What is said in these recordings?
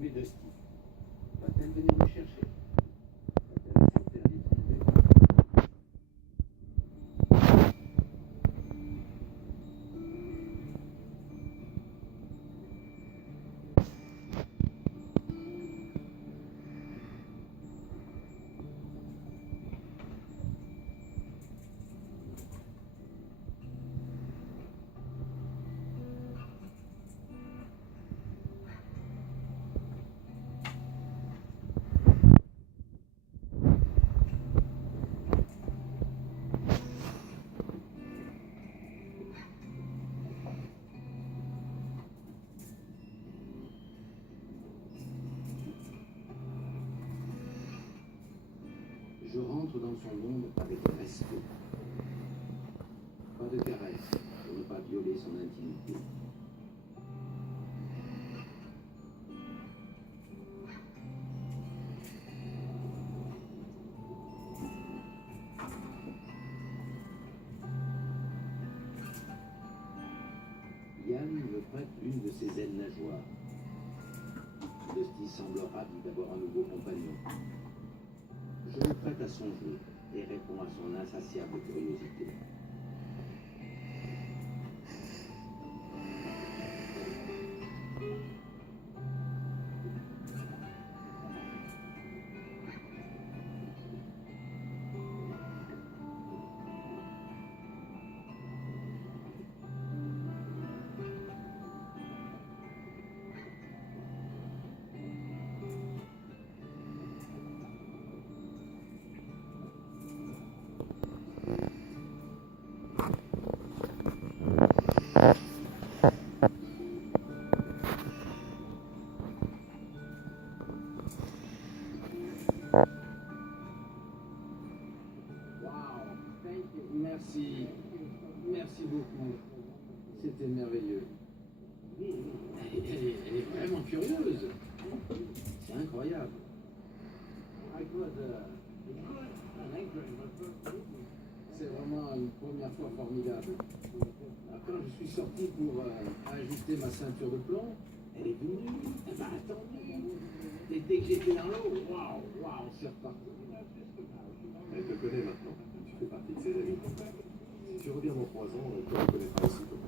Mais Dusty, va-t-elle venir me chercher? Va-t-elle accepter un défi? Je rentre dans son monde avec respect. Pas de caresse pour ne pas violer son intimité. Yann me prête l'une de ses ailes nageoires. Dusty semble ravi d'avoir un nouveau compagnon. Je me prête à son jeu et réponds à son insatiable curiosité. Merci. Merci beaucoup. C'était merveilleux. Elle est vraiment curieuse. C'est incroyable. C'est vraiment une première fois formidable. Quand je suis sorti pour ajuster ma ceinture de plomb, elle est venue, elle m'a attendu. Et dès que j'étais dans l'eau, waouh, c'est reparti. Elle te connaît maintenant. Tu fais partie de ses amis. Si tu reviens dans 3 ans, elle te reconnaîtra aussitôt.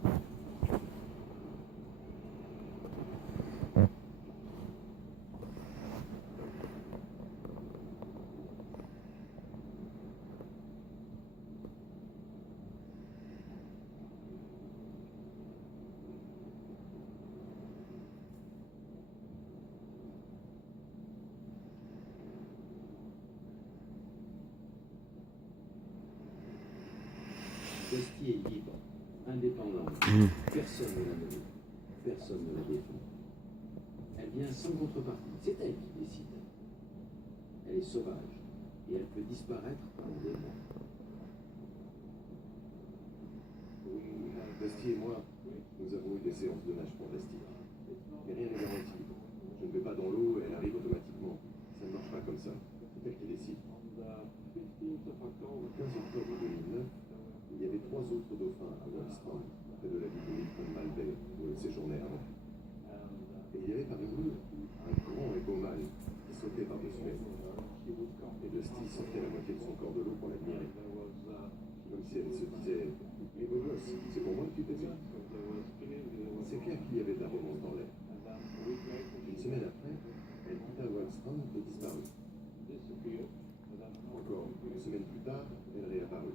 Dusty est libre, indépendante. Personne ne la menace, personne ne la défend. Elle vient sans contrepartie, c'est elle qui décide. Elle est sauvage et elle peut disparaître pendant des mois. Dusty et moi, nous avons eu des séances de nage fantastiques. Mais rien n'est garanti. Je ne vais pas dans l'eau et elle arrive automatiquement. Ça ne marche pas comme ça. C'est elle qui décide. Le 15 octobre 2009, il y avait 3 autres dauphins à Wellstrand, près de la ville de Milton Malbay, où elle séjournait avant. Et il y avait parmi eux un grand et beau mâle qui sautait par-dessus elle. Et Dusty sortait la moitié de son corps de l'eau pour l'admirer. Comme si elle se disait « Mais beau gosse, c'est pour moi que tu t'es fait ?» C'est clair qu'il y avait de la romance dans l'air. Une semaine après, elle quitta Wellstrand et disparut. Encore une semaine plus tard, elle réapparut.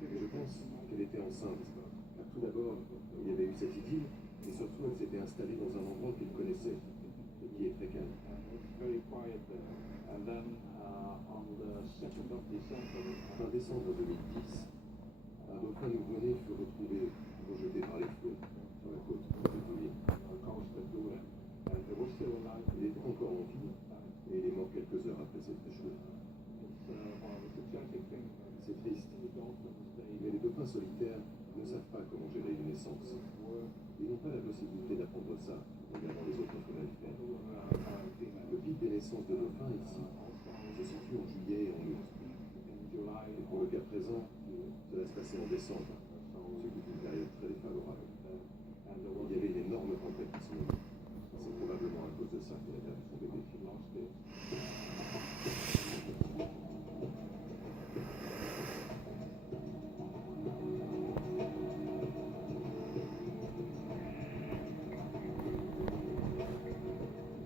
Je pense qu'elle était enceinte, car tout d'abord, il y avait eu cette idylle, et surtout elle s'était installée dans un endroit qu'elle connaissait, et qui est très calme. Fin décembre 2010, un dauphin nouveau-né fut retrouvé rejeté par les flots sur la côte de Toulouse. Il était encore en vie, et il est mort quelques heures après cette échouée. C'est triste, mais les dauphins solitaires ne savent pas comment gérer une naissance. Ils n'ont pas la possibilité d'apprendre ça en regardant les autres mammifères. Le pic des naissances de dauphins ici se situe en juillet et en août. Et pour le cas présent, cela se passait en décembre, ce qui est une période très défavorable. Il y avait une énorme tempête en ce moment. C'est probablement à cause de ça.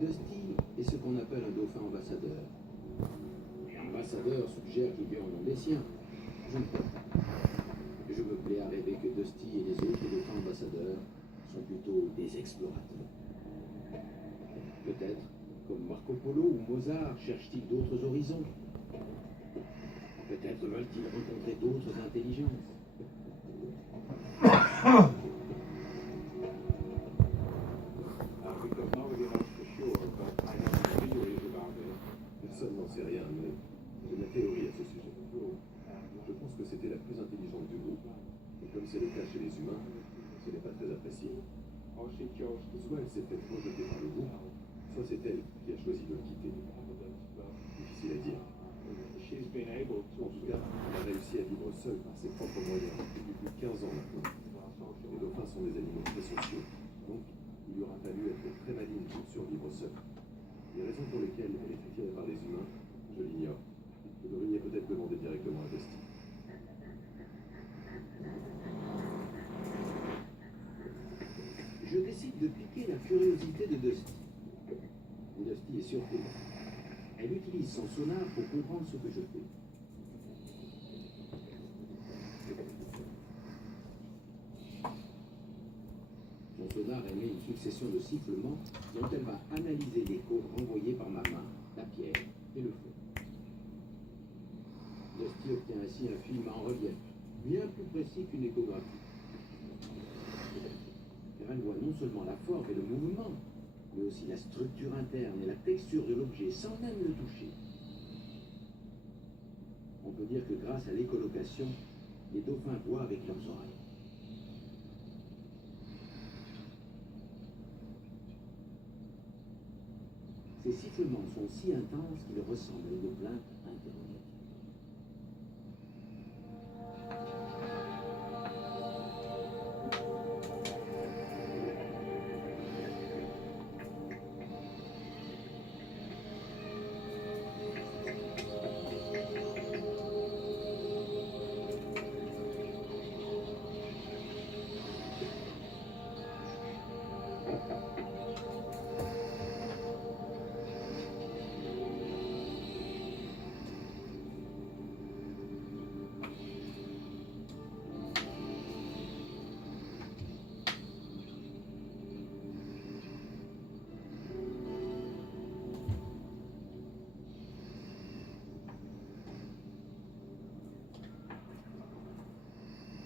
Dusty est ce qu'on appelle un dauphin ambassadeur. Ambassadeur suggère qu'il vient au nom des siens. Je ne crois pas. Je me plais à rêver que Dusty et les autres dauphins ambassadeurs sont plutôt des explorateurs. Peut-être, comme Marco Polo ou Mozart, cherchent-ils d'autres horizons. Peut-être veulent-ils rencontrer d'autres intelligences. Personne n'en sait rien, mais j'ai ma théorie à ce sujet. Je pense que c'était la plus intelligente du groupe, et comme c'est le cas chez les humains, ce n'est pas très apprécié. Soit elle s'est fait rejeter par le groupe, soit c'est elle qui a choisi de le quitter. Difficile à dire. En tout cas, elle a réussi à vivre seule par ses propres moyens depuis plus de 15 ans maintenant. Les dauphins sont des animaux très sociaux, donc il lui aura fallu être très maligne pour survivre seule. Les raisons pour lesquelles elle est attirée par les humains, je l'ignore. Vous devriez peut-être demander directement à Dusty. Je décide de piquer la curiosité de Dusty. Dusty est surprise. Elle utilise son sonar pour comprendre ce que je fais. Son sonar émet une succession de sifflements dont elle va analyser l'écho renvoyé par ma main, la pierre et le feu. Dusty obtient ainsi un film en relief, bien plus précis qu'une échographie. Car elle voit non seulement la forme et le mouvement, mais aussi la structure interne et la texture de l'objet sans même le toucher. On peut dire que grâce à l'écholocation, les dauphins voient avec leurs oreilles. Ces sifflements sont si intenses qu'ils ressemblent à une plainte interrogative.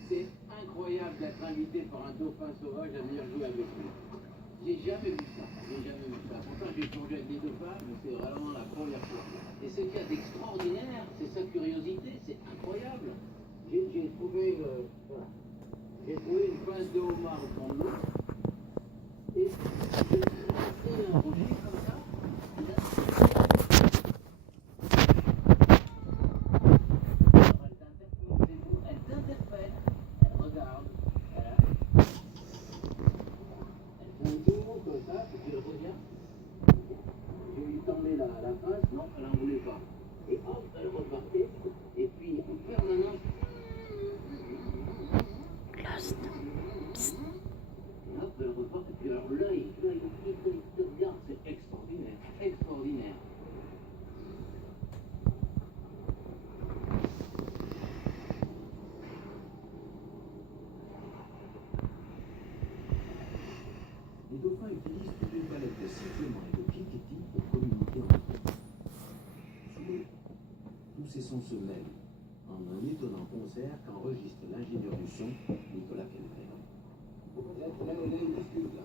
C'est incroyable d'être invité par un dauphin sauvage à venir jouer avec lui. J'ai jamais vu ça. Pourtant, j'ai plongé avec des dauphins, mais c'est vraiment la première fois. Et ce qu'il y a d'extraordinaire, c'est sa curiosité. C'est incroyable. J'ai trouvé, voilà. J'ai trouvé une pince de homard au fond de l'eau. Et j'ai lancé un rocher comme ça. Elle t'interpelle. Elle regarde. Elle fait un tour comme ça, et puis elle revient. Je lui tendais la pince, non, elle n'en voulait pas. Et hop, elle repartait. Et puis en permanence. Lost. Hop, elle repart. Et puis alors l'œil, il te regarde. C'est extraordinaire. Extraordinaire. Les dauphins utilisent toute une palette de sifflements et de cliquetis pour communiquer entre eux. Sous l'eau, tous ces sons se mêlent en un étonnant concert qu'enregistre l'ingénieur du son, Nicolas Kelfer. Là, il discute, là.